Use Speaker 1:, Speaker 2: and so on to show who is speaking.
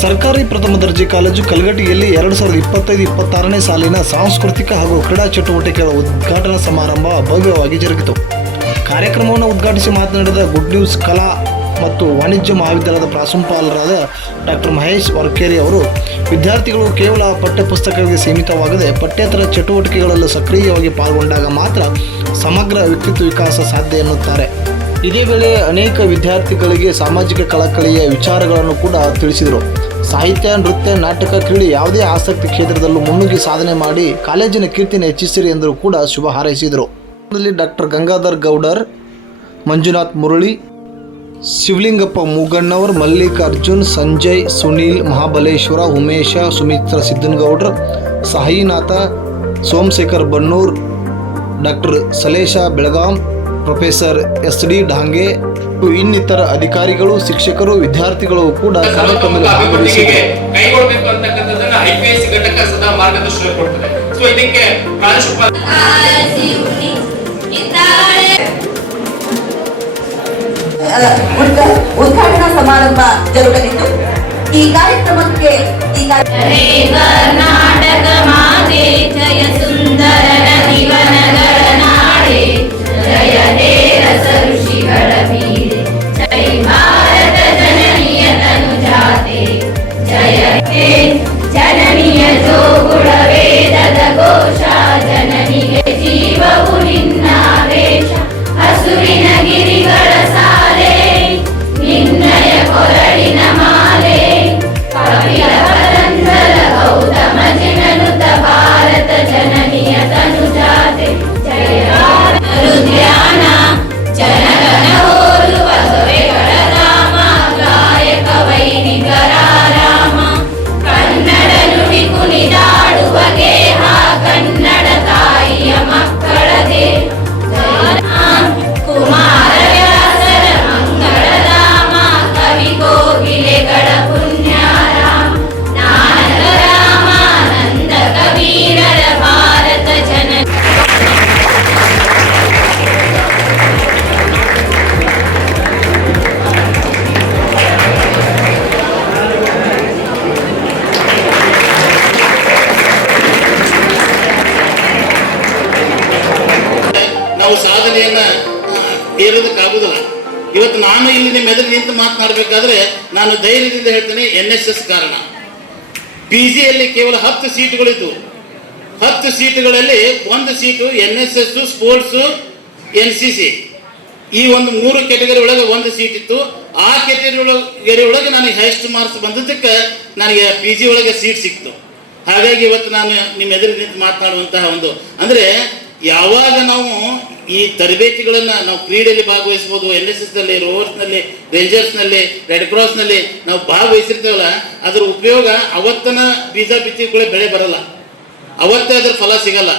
Speaker 1: ಸರ್ಕಾರಿ ಪ್ರಥಮ ದರ್ಜೆ ಕಾಲೇಜು ಕಲಗಟ್ಟಿಯಲ್ಲಿ ಎರಡು ಸಾವಿರದ ಇಪ್ಪತ್ತೈದು ಇಪ್ಪತ್ತಾರನೇ ಸಾಲಿನ ಸಾಂಸ್ಕೃತಿಕ ಹಾಗೂ ಕ್ರೀಡಾ ಚಟುವಟಿಕೆಗಳ ಉದ್ಘಾಟನಾ ಸಮಾರಂಭ ಭವ್ಯವಾಗಿ ಜರುಗಿತು. ಕಾರ್ಯಕ್ರಮವನ್ನು ಉದ್ಘಾಟಿಸಿ ಮಾತನಾಡಿದ ಗುಡ್ ನ್ಯೂಸ್ ಕಲಾ ಮತ್ತು ವಾಣಿಜ್ಯ ಮಹಾವಿದ್ಯಾಲಯದ ಪ್ರಾಂಶುಪಾಲರಾದ ಡಾಕ್ಟರ್ ಮಹೇಶ್ ವರ್ಕೇರಿ ಅವರು, ವಿದ್ಯಾರ್ಥಿಗಳು ಕೇವಲ ಪಠ್ಯಪುಸ್ತಕಗಳಿಗೆ ಸೀಮಿತವಾಗದೆ ಪಠ್ಯೇತರ ಚಟುವಟಿಕೆಗಳಲ್ಲೂ ಸಕ್ರಿಯವಾಗಿ ಪಾಲ್ಗೊಂಡಾಗ ಮಾತ್ರ ಸಮಗ್ರ ವ್ಯಕ್ತಿತ್ವ ವಿಕಾಸ ಸಾಧ್ಯ ಎನ್ನುತ್ತಾರೆ. ಇದೇ ವೇಳೆ ಅನೇಕ ವಿದ್ಯಾರ್ಥಿಗಳಿಗೆ ಸಾಮಾಜಿಕ ಕಳಕಳಿಯ ವಿಚಾರಗಳನ್ನು ಕೂಡ ತಿಳಿಸಿದರು. ಸಾಹಿತ್ಯ, ನೃತ್ಯ, ನಾಟಕ, ಕ್ರೀಡೆ ಯಾವುದೇ ಆಸಕ್ತಿ ಕ್ಷೇತ್ರದಲ್ಲೂ ಮುನ್ನುಗ್ಗಿ ಸಾಧನೆ ಮಾಡಿ ಕಾಲೇಜಿನ ಕೀರ್ತಿನ ಹೆಚ್ಚಿಸಿರಿ ಎಂದರು ಕೂಡ ಶುಭ ಹಾರೈಸಿದರು. Doctor Gangadhar Gowdar, Manjunath Murali, Shivalingappa Mooganavar, Mallikarjun, Sanjay, Sunil, Mahabaleshwara, Umesha, Sumitra Siddanagoudra Sainatha, Somashekhar Bannur, doctor Salesha Belgaum professor S D Dange ಮತ್ತು ಇನ್ನಿತರ ಅಧಿಕಾರಿಗಳು ಶಿಕ್ಷಕರು ವಿದ್ಯಾರ್ಥಿಗಳು ಕೂಡ ಕಾರ್ಯಕ್ರಮದಲ್ಲಿ ಭಾಗವಹಿಸಿದರು
Speaker 2: ಕೈಗೊಳ್ಳಬೇಕು ಅಂತಕ್ಕಂಥದ್ದನ್ನ ಐ ಪಿ ಎಸ್ ಘಟಕ ಸದಾ ಮಾರ್ಗದರ್ಶನ ಕೊಡ್ತದೆ. ಸೊ ಇದಕ್ಕೆ ಪ್ರಾಂಶುಪಾಲ
Speaker 3: ಉದ್ಘಾ- ಉದ್ಘಾಟನಾ ಸಮಾರಂಭ ಜರುಗಲಿದ್ದು ಈ ಕಾರ್ಯಕ್ರಮಕ್ಕೆ ಈ
Speaker 2: ನಾವು ಸಾಧನೆಯನ್ನ ಹೇರೋದಕ್ಕಾಗುದಿಲ್ಲ. ಇವತ್ತು ನಾನು ಇಲ್ಲಿ ನಿಮ್ಮ ಎದುರು ನಿಂತು ಮಾತನಾಡಬೇಕಾದ್ರೆ ನಾನು ಧೈರ್ಯದಿಂದ ಹೇಳ್ತೇನೆ ಎನ್ ಎಸ್ ಎಸ್ ಕಾರಣ ಪಿ ಜಿಯಲ್ಲಿ ಕೇವಲ ಹತ್ತು ಸೀಟುಗಳಿದ್ದು. ಹತ್ತು ಸೀಟುಗಳಲ್ಲಿ ಒಂದು seat N S S sports, N C C. ಈ ಒಂದು ಮೂರು ಕೆಟಗರಿ ಒಳಗೆ ಒಂದು ಸೀಟ್ ಇತ್ತು ಆ ಕೆಟಗರಿ ಒಳಗೆ ಒಳಗೆ ನನಗೆ ಹೈಯೆಸ್ಟ್ ಮಾರ್ಕ್ಸ್ ಬಂದಿದ್ದಕ್ಕೆ ನನಗೆ ಪಿ ಜಿ ಒಳಗೆ ಸೀಟ್ ಸಿಕ್ತು. ಹಾಗಾಗಿ ಇವತ್ತು ನಾನು ನಿಮ್ಮ ಎದುರು ನಿಂತು ಮಾತನಾಡುವಂತಹ ಒಂದು, ಅಂದ್ರೆ ಯಾವಾಗ ನಾವು ಈ ತರಬೇತಿಗಳನ್ನು ನಾವು ಕ್ರೀಡೆಯಲ್ಲಿ ಭಾಗವಹಿಸಬಹುದು ಎನ್ ಎಸ್ ಎಸ್ನಲ್ಲಿ ನಲ್ಲಿ ರೇಂಜರ್ಸ್ನಲ್ಲಿ ನಲ್ಲಿ ರೇಂಜರ್ಸ್ನಲ್ಲಿ ರೆಡ್ ಕ್ರಾಸ್ನಲ್ಲಿ ನಾವು ಭಾಗವಹಿಸಿರ್ತೇವಲ್ಲ, ಅದರ ಉಪಯೋಗ ಅವತ್ತನ ಬೀಜ ಬಿತ್ತಿಕೊಳ್ಳೆ ಬೆಳೆ ಬರಲ್ಲ. ಅವತ್ತೇ ಅದ್ರ ಫಲ ಸಿಗಲ್ಲ.